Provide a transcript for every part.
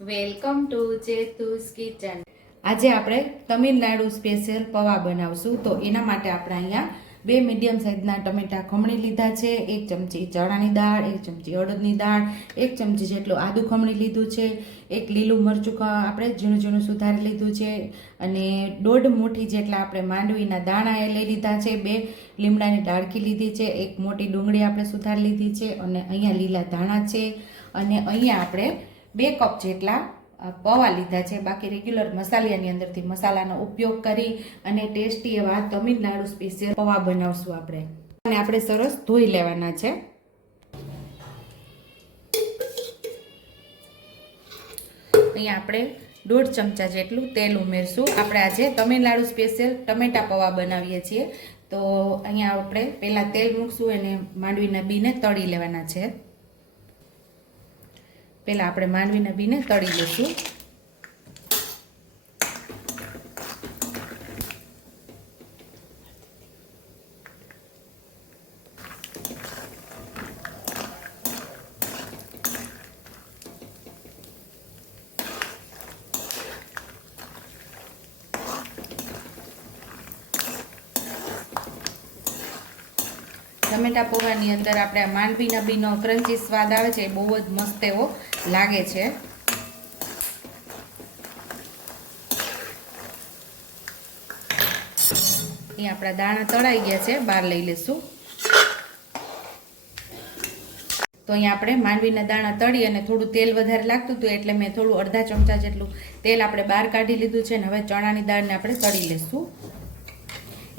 Welcome to ચેતુસ kitchen. આજે આપણે Tamil Nadu special પૌવા બનાવશું। તો એના માટે આપણે અહીંયા બે મીડિયમ સાઇઝના ટમેટા ખમણી લીધા છે, 1 ચમચી ચણાની દાળ, 1 ચમચી અડદની દાળ, 1 ચમચી જેટલું આદુ ખમણી લીધું છે, 1 લીલું મરચું આપણે ઝીણું ઝીણું સુધારી લીધું છે, અને 1.5 મુઠ્ઠી જેટલા આપણે માંડવીના દાણા એ લઈ લીધા છે, 2 લીમડાની ડાળખી લીધી છે, 1 મોટી ડુંગળી આપણે સુધારી લીધી છે, અને અહીંયા લીલા ધાણા છે, અને અહીંયા આપણે 2 કપ જેટલા પૌવા લીધા છે। બાકી રેગ્યુલર મસાલાની અંદરથી મસાલાનો ઉપયોગ કરી અને ટેસ્ટી એવા તમિલનાડુ સ્પેશિયલ પૌવા બનાવશું આપણે। અને આપણે સરસ ધોઈ લેવાના છે। અહીંયા આપણે 1.5 ચમચા જેટલું તેલ ઉમેરશું। આપણે આજે તમિલનાડુ સ્પેશિયલ ટમેટા પૌવા બનાવીએ છીએ। તો અહીંયા આપણે પહેલાં તેલ મૂકશું અને માંડવીના બીને તળી લેવાના છે। પહેલાં આપણે માંડવીના બીને તળી લઈશું। ટમેટા પૌવાની અંદર આપણે આ માંડવીના બીનો ક્રન્ચી સ્વાદ આવે છે, બહુ જ મસ્ત એવો લાગે છે। અહીં આપણા દાણા તળાઈ ગયા છે, બહાર લઈ લેશું। તો અહીંયા આપણે માંડવીના દાણા તળી અને થોડું તેલ વધારે લાગતું હતું એટલે મેં થોડું અડધા ચમચા જેટલું તેલ આપણે બહાર કાઢી લીધું છે, અને હવે ચણાની દાળને આપણે તળી લેશું।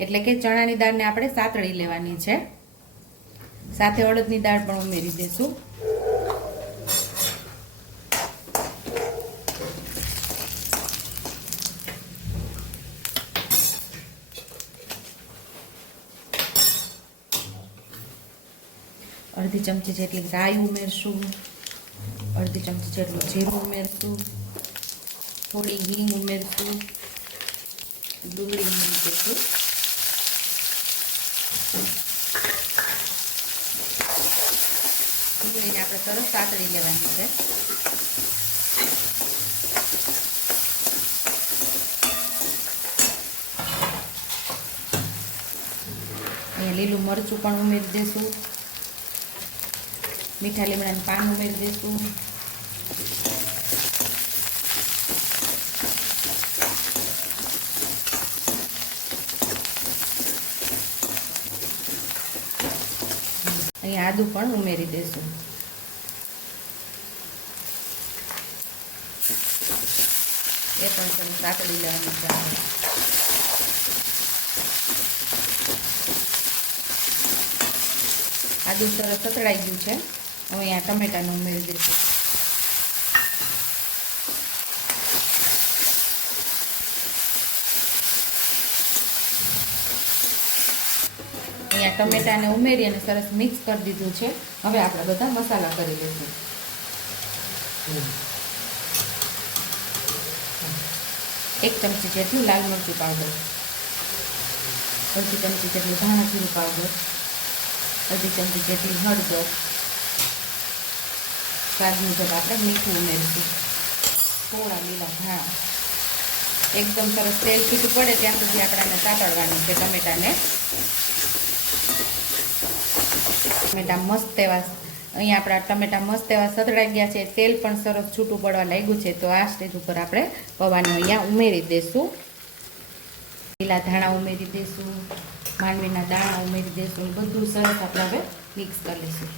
એટલે કે ચણાની દાળને આપણે સાતળી લેવાની છે, સાથે અડદની દાળ પણ ઉમેરી દેશું। અડધી ચમચી જેટલી રાઈ ઉમેરશું, અડધી ચમચી જેટલું જીરું ઉમેરશું, થોડી હિંગ ઉમેરશું, ડુંગળી ઉમેરી દઈશું। ડુંગળીને આપણે સરસ સાતળી લેવાની છે। અહીંયા લીલું મરચું પણ ઉમેરી દઈશું, મીઠા લીમડાનું પાન ઉમેરી દઈશું, અહીંયા આદુ પણ ઉમેરી દઈશું। એ પણ સરસ સાતળી લેવાનું છે। આદુ સરસ સતળાઈ ગયું છે, હવે અહીંયા ટમેટાનું ઉમેરી દઈશું। અહીંયા ટમેટાને ઉમેરી અને સરસ મિક્સ કરી દીધું છે। હવે આપણે બધા મસાલા કરી લઈશું। 1 ચમચી જેટલું લાલ મરચું પાવડર, અડધી ચમચી જેટલું ધાણા જીરું પાવડર, અડધી ચમચી જેટલી હળદર, સ્વાદ મુજબ આપણે મીઠું ઉમેરીશું, થોડા લીલા ધાણા। એકદમ સરસ તેલ છૂટું પડે ત્યાં સુધી આપણે સાતળવાનું છે ટમેટાને। ટમેટા મસ્ત એવા અહીંયા આપણા ટમેટા મસ્ત એવા સતળાઈ ગયા છે, તેલ પણ સરસ છૂટું પડવા લાગ્યું છે। તો આ સ્ટેજ ઉપર આપણે પૌવાને અહીંયા ઉમેરી દઈશું। લીલા ધાણા ઉમેરી દઈશું, માંડવીના દાણા ઉમેરી દઈશું, બધું સરસ આપણે હવે મિક્સ કરી લઈશું।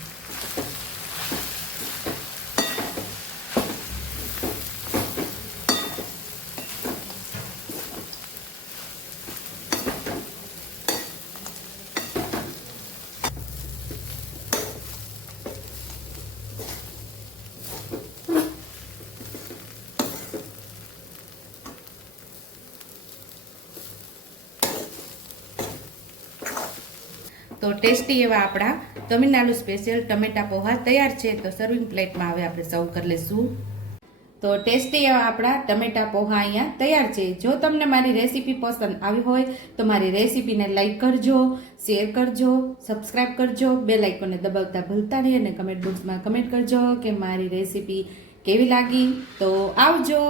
તો ટેસ્ટી એવા આપણા તમિલનાડુ સ્પેશિયલ ટમેટા પૌવા તૈયાર છે। તો સર્વિંગ પ્લેટમાં હવે આપણે સર્વ કરી લઈશું। તો ટેસ્ટી એવા આપણા ટમેટા પૌવા અહીંયા તૈયાર છે। જો તમને મારી રેસીપી પસંદ આવી હોય તો મારી રેસીપીને લાઈક કરજો, શેર કરજો, સબસ્ક્રાઈબ કરજો, બેલ આઇકોનને દબાવતા ભૂલતા નહીં, અને કમેન્ટ બોક્સમાં કમેન્ટ કરજો કે મારી રેસીપી કેવી લાગી તો આવજો.